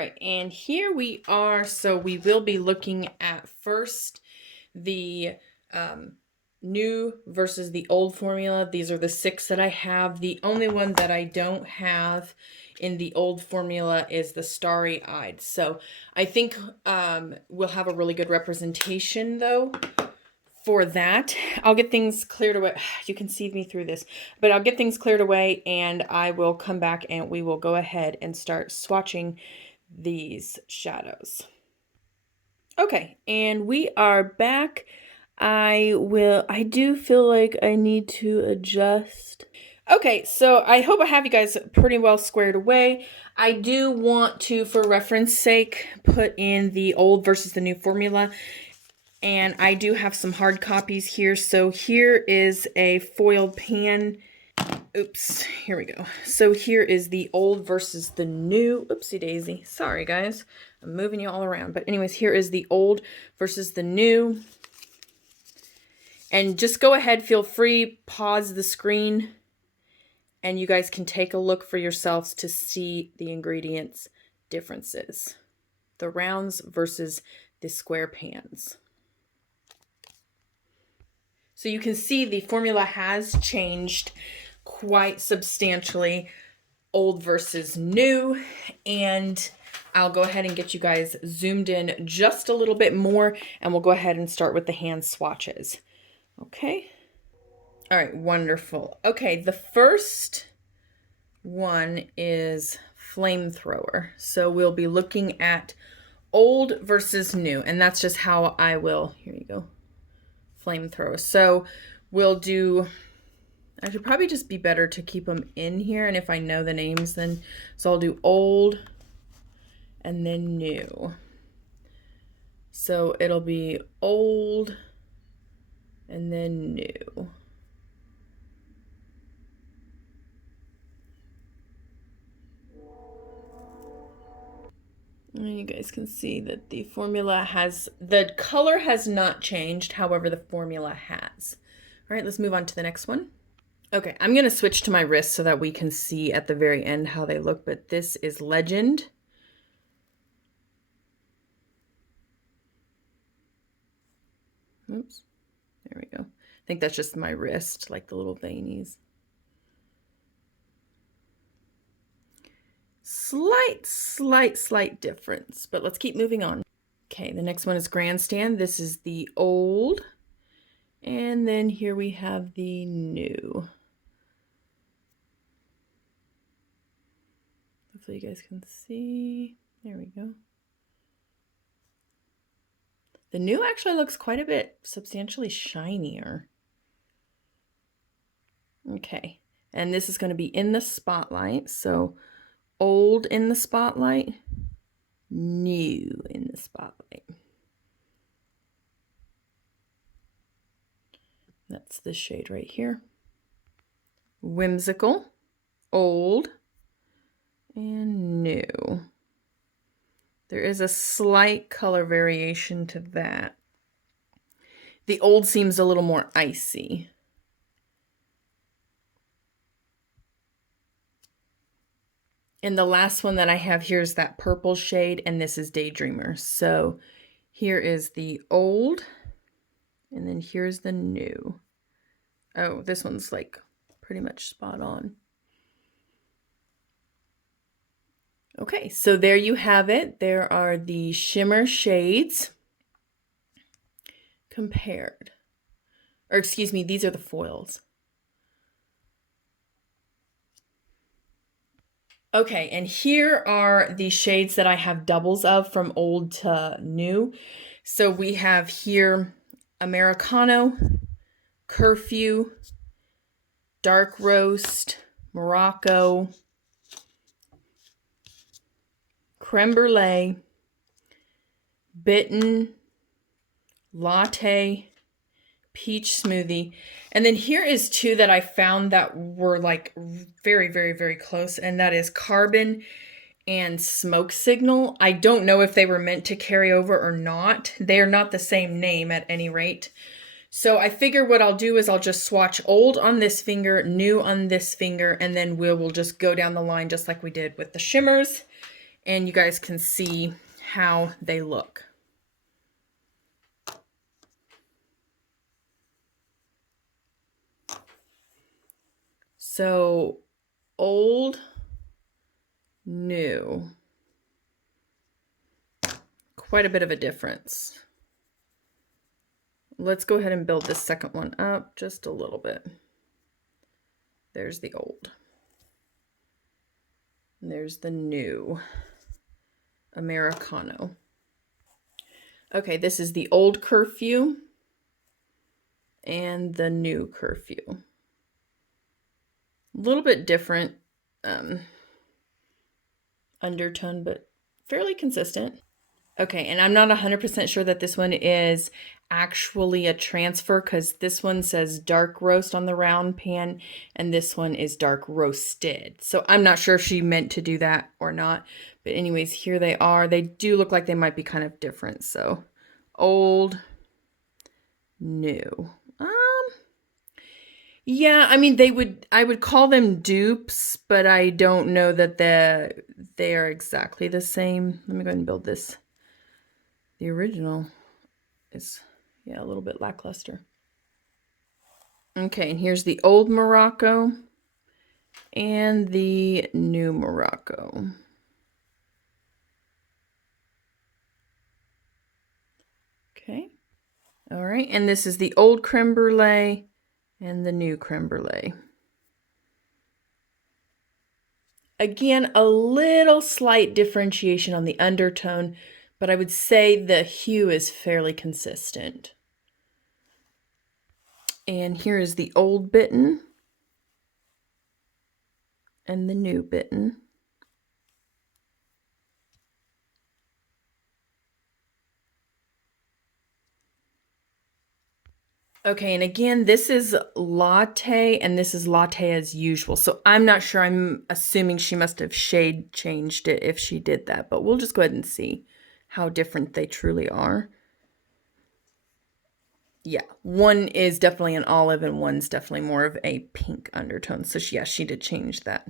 right, and here we are. So we will be looking at first the new versus the old formula. These are the 6 that I have. The only one that I don't have in the old formula is the Starry Eyed. So I think we'll have a really good representation though for that. I'll get things cleared away. You can see me through this, but I'll get things cleared away and I will come back and we will go ahead and start swatching these shadows. Okay, and we are back. I do feel like I need to adjust. Okay, so I hope I have you guys pretty well squared away. I do want to, for reference sake, put in the old versus the new formula. And I do have some hard copies here. So here is a foiled pan. Oops, here we go. So here is the old versus the new. Oopsie daisy. Sorry, guys. I'm moving you all around. But anyways, here is the old versus the new. And just go ahead, feel free, pause the screen, and you guys can take a look for yourselves to see the ingredients differences. The rounds versus the square pans. So you can see the formula has changed quite substantially, old versus new, and I'll go ahead and get you guys zoomed in just a little bit more, and we'll go ahead and start with the hand swatches. Okay. All right, wonderful. Okay, the first one is Flamethrower. So we'll be looking at old versus new, and that's just how I will, here you go, Flamethrower. So we'll do, I should probably just be better to keep them in here, and if I know the names then, so I'll do old and then new. So it'll be old and then new. And you guys can see that the formula has, the color has not changed, however the formula has. All right, let's move on to the next one. Okay, I'm gonna switch to my wrist so that we can see at the very end how they look, but this is Legend. Oops, there we go. I think that's just my wrist, like the little veinies. Slight difference, but let's keep moving on. Okay, the next one is Grandstand. This is the old, and then here we have the new. Hopefully you guys can see. There we go. The new actually looks quite a bit substantially shinier. Okay, and this is going to be in the spotlight. So old in the spotlight, new in the spotlight. That's this shade right here. Whimsical, old, and new. There is a slight color variation to that. The old seems a little more icy. And the last one that I have here is that purple shade, and this is Daydreamer. So here is the old, and then here's the new. Oh, this one's like pretty much spot on. Okay, so there you have it. There are the shimmer shades compared. Or excuse me, these are the foils. Okay, and here are the shades that I have doubles of from old to new. So we have here Americano, Curfew, Dark Roast, Morocco, Crème Brulee, Bitten, Latte, Peach Smoothie. And then here is 2 that I found that were like very close, and that is Carbon and Smoke Signal. I don't know if they were meant to carry over or not. They are not the same name at any rate. So I figure what I'll do is I'll just swatch old on this finger, new on this finger, and then we'll just go down the line just like we did with the shimmers. and you guys can see how they look. So old, new. Quite a bit of a difference. Let's go ahead and build this second one up just a little bit. There's the old. And there's the new Americano. Okay, this is the old curfew and the new curfew. A little bit different undertone, but fairly consistent. Okay, and I'm not 100% sure that this one is actually a transfer, because this one says dark roast on the round pan and this one is dark roasted. So I'm not sure if she meant to do that or not. But anyways, here they are. They do look like they might be kind of different. So old, new. Yeah, I mean, I would call them dupes, but I don't know that they are exactly the same. Let me go ahead and build this. The original is, yeah, a little bit lackluster. Okay, and here's the old Morocco and the new Morocco. Okay. All right, and this is the old Crème Brulee and the new Crème Brulee. Again, a little slight differentiation on the undertone, but I would say the hue is fairly consistent. And here is the old Bitten and the new Bitten. Okay, and again, this is latte and this is latte as usual. So I'm not sure. I'm assuming she must have shade changed it if she did that, but we'll just go ahead and see how different they truly are. Yeah, one is definitely an olive and one's definitely more of a pink undertone. So yeah, she did change that.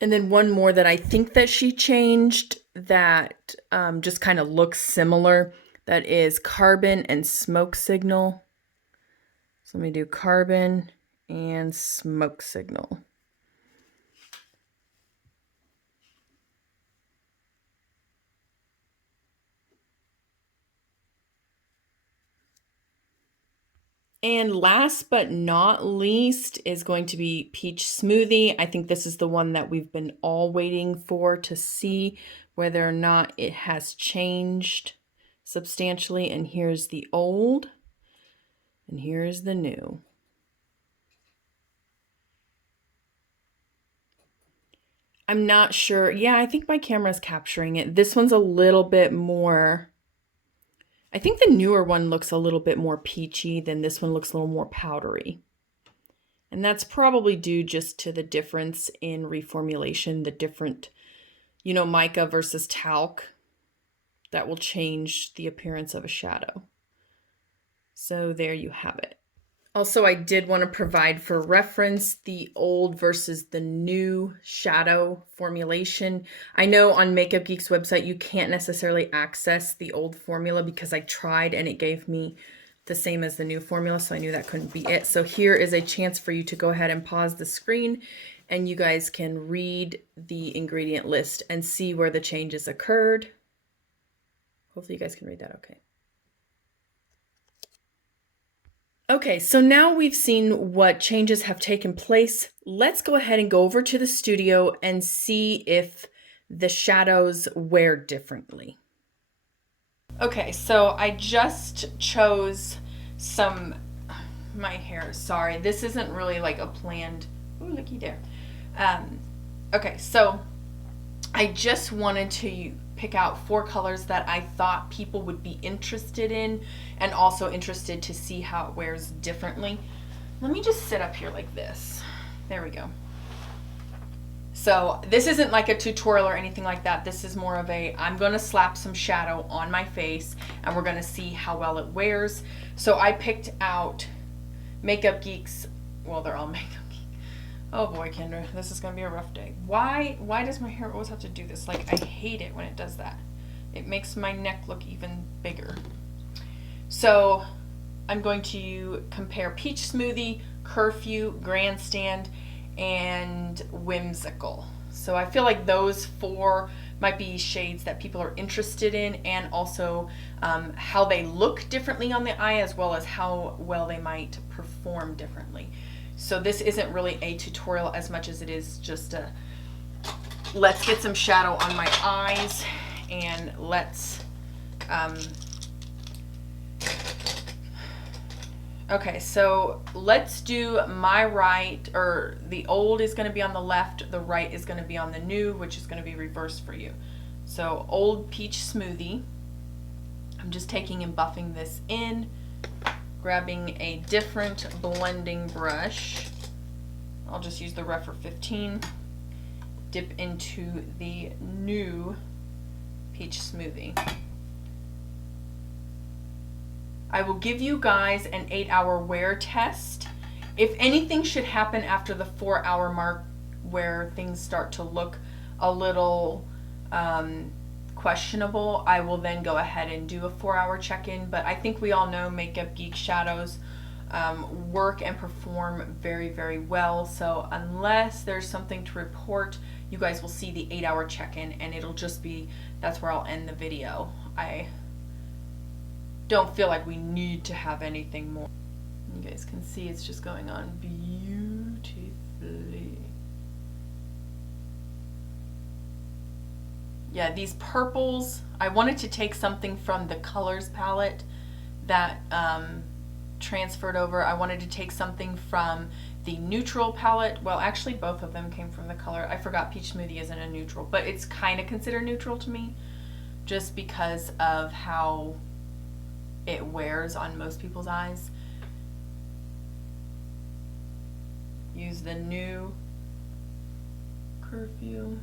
And then one more that I think that she changed that just kind of looks similar. That is Carbon and Smoke Signal. So let me do Carbon and Smoke Signal. And last but not least is going to be Peach Smoothie. I think this is the one that we've been all waiting for to see whether or not it has changed substantially. And here's the old, and here's the new. I'm not sure. Yeah, I think my camera is capturing it. This one's a little bit more, I think the newer one looks a little bit more peachy than this one looks a little more powdery. And that's probably due just to the difference in reformulation, the different, you know, mica versus talc. That will change the appearance of a shadow. So there you have it. Also, I did want to provide for reference the old versus the new shadow formulation. I know on Makeup Geek's website you can't necessarily access the old formula because I tried and it gave me the same as the new formula, so I knew that couldn't be it. So here is a chance for you to go ahead and pause the screen and you guys can read the ingredient list and see where the changes occurred. Hopefully you guys can read that okay. Okay, so now we've seen what changes have taken place. Let's go ahead and go over to the studio and see if the shadows wear differently. Okay, so I just chose some, my hair, sorry, this isn't really like a planned, oh, looky there. Okay, so I just wanted to pick out 4 colors that I thought people would be interested in and also interested to see how it wears differently. Let me just sit up here like this. There we go. So this isn't like a tutorial or anything like that. This is more of a, I'm gonna slap some shadow on my face and we're gonna see how well it wears. So I picked out Makeup Geek's, well, they're all Makeup Geek, Oh boy, Kendra, this is gonna be a rough day. Why does my hair always have to do this? Like, I hate it when it does that. It makes my neck look even bigger. So I'm going to compare Peach Smoothie, Curfew, Grandstand, and Whimsical. So I feel like those four might be shades that people are interested in, and also how they look differently on the eye, as well as how well they might perform differently. So this isn't really a tutorial as much as it is just a let's get some shadow on my eyes, and let's okay, so let's do my right, or the old is going to be on the left, the right is going to be on the new, which is going to be reversed for you. So old Peach Smoothie, I'm just taking and buffing this in, grabbing a different blending brush. I'll just use the Refer 15, dip into the new Peach Smoothie. I will give you guys an 8-hour wear test. If anything should happen after the 4-hour mark where things start to look a little questionable, I will then go ahead and do a 4-hour check-in. But I think we all know Makeup Geek Shadows work and perform very, very well. So unless there's something to report, you guys will see the 8-hour check-in, and it'll just be, that's where I'll end the video. I don't feel like we need to have anything more. You guys can see it's just going on beautifully. Yeah, these purples, I wanted to take something from the colors palette that transferred over. I wanted to take something from the neutral palette. Well, actually both of them came from the color. I forgot Peach Smoothie isn't a neutral, but it's kind of considered neutral to me just because of how it wears on most people's eyes. Use the new Curfew.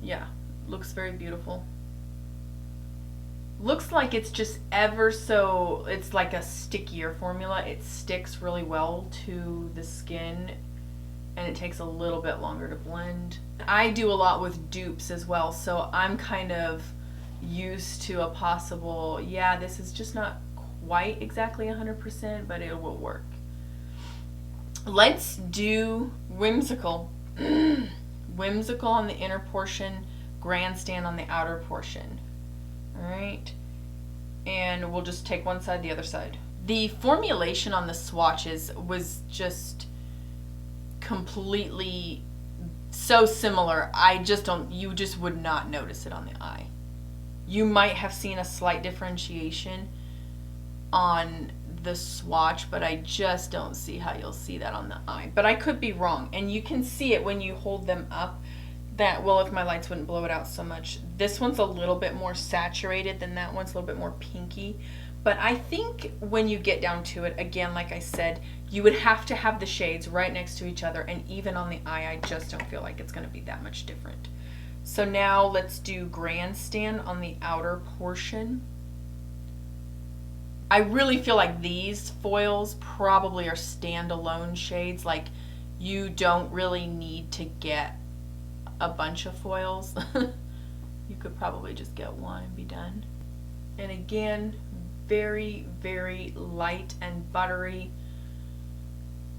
Yeah, looks very beautiful. Looks like it's just ever so, it's like a stickier formula. It sticks really well to the skin, and it takes a little bit longer to blend. I do a lot with dupes as well, so I'm kind of used to a possible, yeah, this is just not quite exactly 100%, but it will work. Let's do Whimsical. Whimsical on the inner portion, Grandstand on the outer portion. All right, and we'll just take one side, the other side. The formulation on the swatches was just completely so similar. You just would not notice it on the eye. You might have seen a slight differentiation on the swatch, but I just don't see how you'll see that on the eye. But I could be wrong, and you can see it when you hold them up that, well, if my lights wouldn't blow it out so much. This one's a little bit more saturated than that one's a little bit more pinky. But I think when you get down to it, again, like I said, you would have to have the shades right next to each other, and even on the eye, I just don't feel like it's going to be that much different. So now let's do Grandstand on the outer portion. I really feel like these foils probably are standalone shades. Like, you don't really need to get a bunch of foils. You could probably just get one and be done. And again, very, very light and buttery.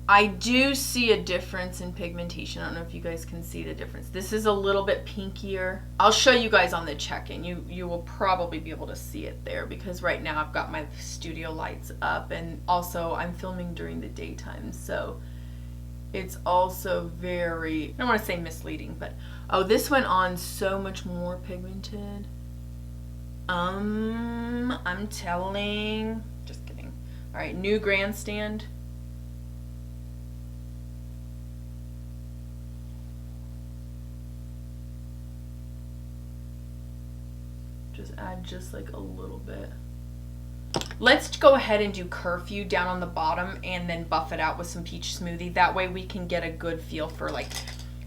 I do see a difference in pigmentation. I don't know if you guys can see the difference. This is a little bit pinkier. I'll show you guys on the check-in. You will probably be able to see it there, because right now I've got my studio lights up, and also I'm filming during the daytime, so it's also very, I don't want to say misleading, but oh, this went on so much more pigmented. I'm telling, just kidding. All right, new Grandstand. Just add just like a little bit. Let's go ahead and do Curfew down on the bottom and then buff it out with some Peach Smoothie. That way we can get a good feel for like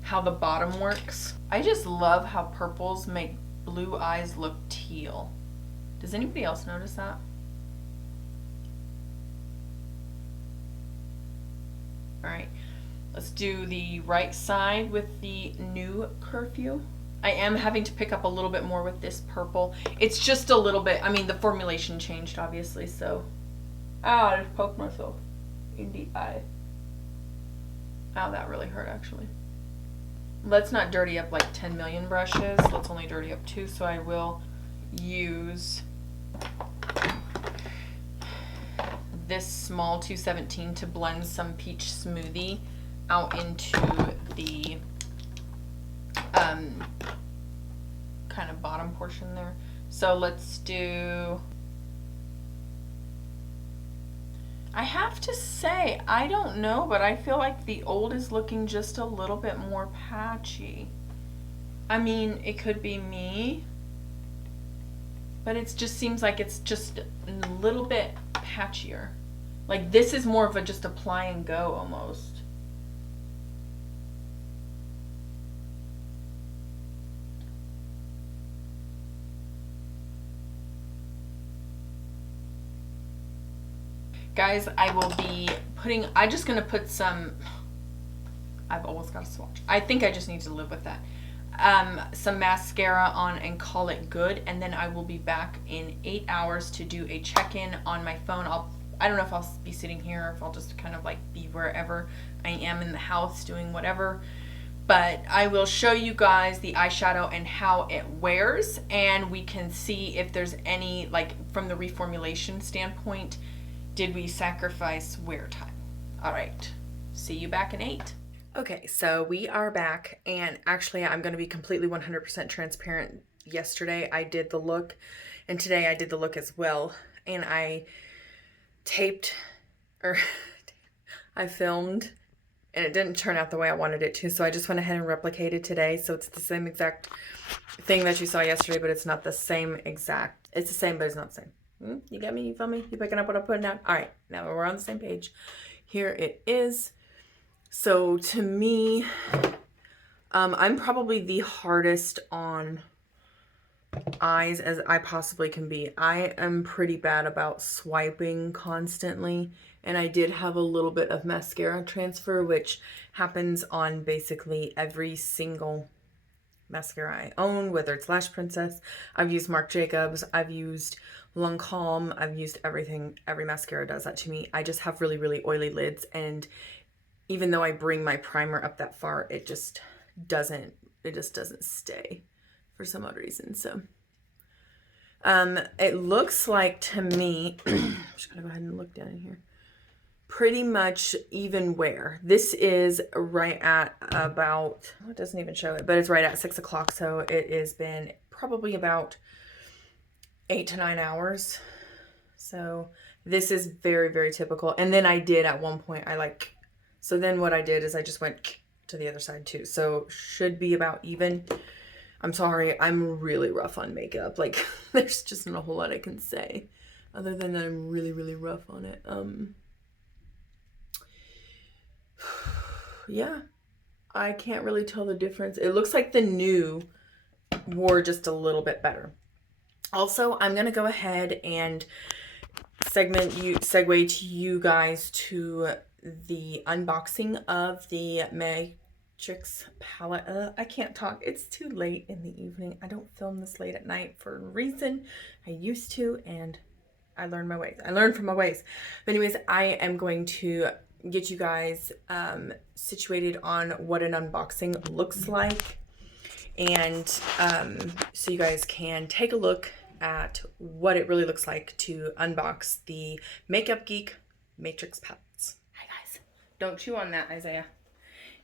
how the bottom works. I just love how purples make blue eyes look teal. Does anybody else notice that? All right, Let's do the right side with the new curfew. I am having to pick up a little bit more with this purple. It's just a little bit, I mean, the formulation changed, obviously, so. Ow, I just poked myself in the eye. Ow, that really hurt, actually. Let's not dirty up like 10 million brushes. Let's only dirty up 2, so I will use this small 217 to blend some Peach Smoothie out into the kind of bottom portion there. So let's do, I have to say, I don't know, but I feel like the old is looking just a little bit more patchy. I mean, it could be me, but it just seems like it's just a little bit patchier. Like this is more of a just apply and go almost. Guys, I will be putting, I'm just going to put some, I've always got a swatch. I think I just need to live with that. Some mascara on and call it good. And then I will be back in 8 hours to do a check-in on my phone. I don't know if I'll be sitting here or if I'll just kind of like be wherever I am in the house doing whatever. But I will show you guys the eyeshadow and how it wears. And we can see if there's any, like from the reformulation standpoint, did we sacrifice wear time? All right, see you back in 8. Okay, so we are back, and actually I'm gonna be completely 100% transparent. Yesterday I did the look, and today I did the look as well, and I taped, or I filmed, and it didn't turn out the way I wanted it to, so I just went ahead and replicated today, so it's the same exact thing that you saw yesterday, but it's not the same exact, it's the same, but it's not the same. You got me? You feel me? You picking up what I'm putting down? All right, now we're on the same page. Here it is. So to me, I'm probably the hardest on eyes as I possibly can be. I am pretty bad about swiping constantly, and I did have a little bit of mascara transfer, which happens on basically every single mascara I own, whether it's Lash Princess, I've used Marc Jacobs, I've used Lancome, I've used everything. Every mascara does that to me. I just have really, really oily lids, and even though I bring my primer up that far, it just doesn't stay for some odd reason. So it looks like to me, I'm just gonna go ahead and look down in here, pretty much even wear. This is right at about, oh, it doesn't even show it, but it's right at 6 o'clock. So it has been probably about 8 to 9 hours. So this is very, very typical. And then I did at one point, so then what I did is I just went to the other side too. So should be about even. I'm sorry, I'm really rough on makeup. Like there's just not a whole lot I can say other than that I'm really, really rough on it. Yeah, I can't really tell the difference. It looks like the new wore just a little bit better. Also, I'm going to go ahead and segue to you guys to the unboxing of the Matrix palette. I can't talk. It's too late in the evening. I don't film this late at night for a reason. I used to, and I learned my ways. I learned from my ways. But anyways, I am going to get you guys situated on what an unboxing looks like, and so you guys can take a look at what it really looks like to unbox the Makeup Geek Matrix palettes. Hi guys, don't chew on that, Isaiah.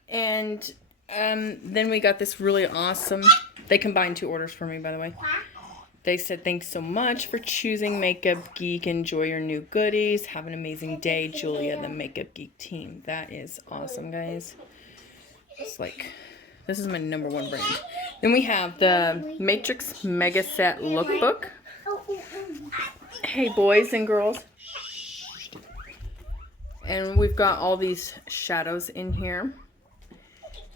And then we got this really awesome, they combined 2 orders for me, by the way. They said, thanks so much for choosing Makeup Geek. Enjoy your new goodies. Have an amazing day, Julia, the Makeup Geek team. That is awesome, guys. It's like, this is my #1 brand. Then we have the Matrix Mega Set Lookbook. Hey, boys and girls. And we've got all these shadows in here.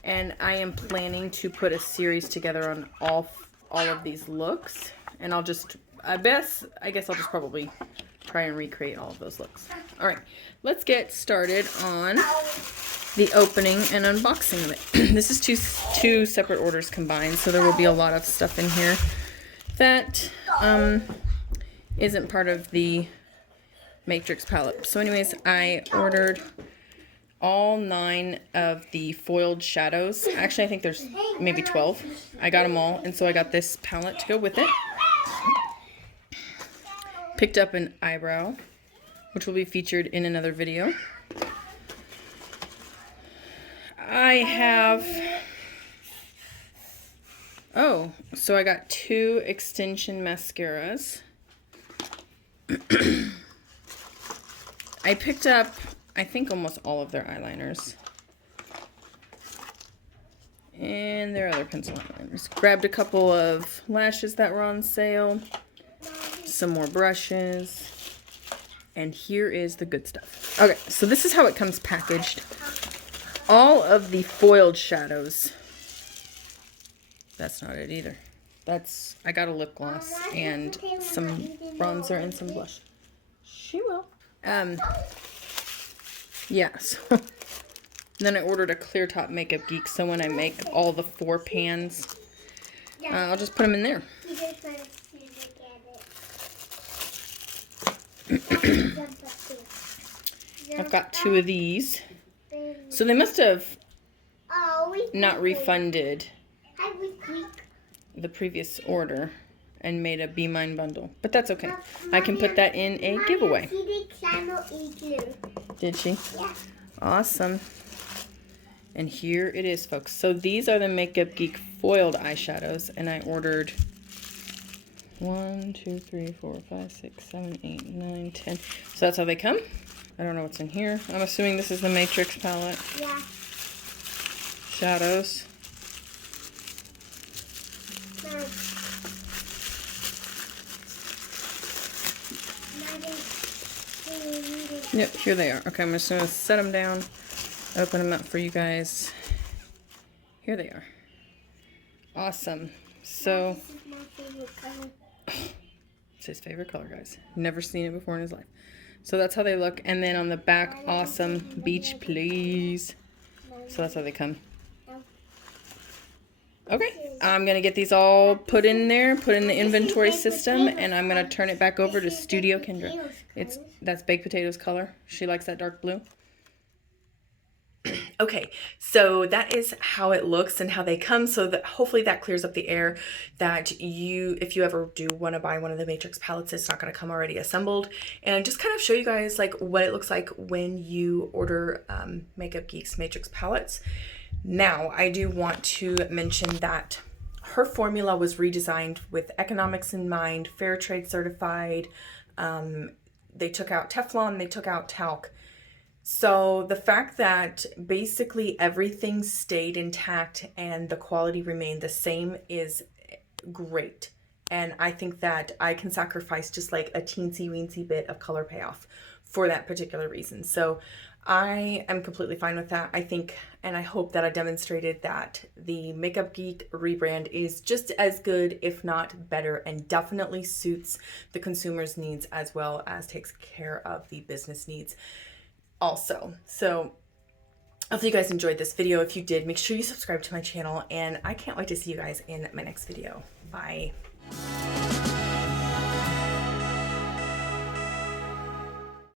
And I am planning to put a series together on all of these looks. And I guess I'll just probably try and recreate all of those looks. All right, let's get started on the opening and unboxing of it. This is two separate orders combined, so there will be a lot of stuff in here that isn't part of the Matrix palette. So anyways, I ordered all 9 of the foiled shadows. Actually, I think there's maybe 12. I got them all, and so I got this palette to go with it. Picked up an eyebrow, which will be featured in another video. I have... Oh, so I got 2 extension mascaras. I picked up, I think, almost all of their eyeliners. And their other pencil eyeliners. Grabbed a couple of lashes that were on sale. Some more brushes. And here is the good stuff. Okay, so this is how it comes packaged. All of the foiled shadows. That's not it either. I got a lip gloss and some bronzer and some blush. She will. Yeah, so then I ordered a clear top Makeup Geek, so when I make all the 4 pans, I'll just put them in there. I've got 2 of these. So they must have not refunded the previous order and made a Be Mine bundle. But that's okay. I can put that in a giveaway. Did she? Yeah. Awesome. And here it is, folks. So these are the Makeup Geek foiled eyeshadows, and I ordered 1, 2, 3, 4, 5, 6, 7, 8, 9, 10. So that's how they come. I don't know what's in here. I'm assuming this is the Matrix palette. Yeah. Shadows. Yep, here they are. Okay, I'm just going to set them down, open them up for you guys. Here they are. Awesome. So, this is my favorite color. It's his favorite color, guys. Never seen it before in his life. So that's how they look. And then on the back, awesome. Beach, please. So that's how they come. Okay, I'm going to get these all put in there, put in the inventory system, and I'm going to turn it back over to Studio Kendra. That's Baked Potatoes color. She likes that dark blue. Okay, so that is how it looks and how they come, so that hopefully that clears up the air that if you ever do want to buy one of the Matrix palettes, it's not going to come already assembled. And just kind of show you guys like what it looks like when you order Makeup Geek's Matrix palettes. Now, I do want to mention that her formula was redesigned with economics in mind, fair trade certified. They took out Teflon, they took out talc. So the fact that basically everything stayed intact and the quality remained the same is great. And I think that I can sacrifice just like a teensy weensy bit of color payoff for that particular reason. So I am completely fine with that. I think and I hope that I demonstrated that the Makeup Geek rebrand is just as good, if not better, and definitely suits the consumer's needs as well as takes care of the business needs also. So hopefully you guys enjoyed this video. If you did, make sure you subscribe to my channel, and I can't wait to see you guys in my next video. Bye.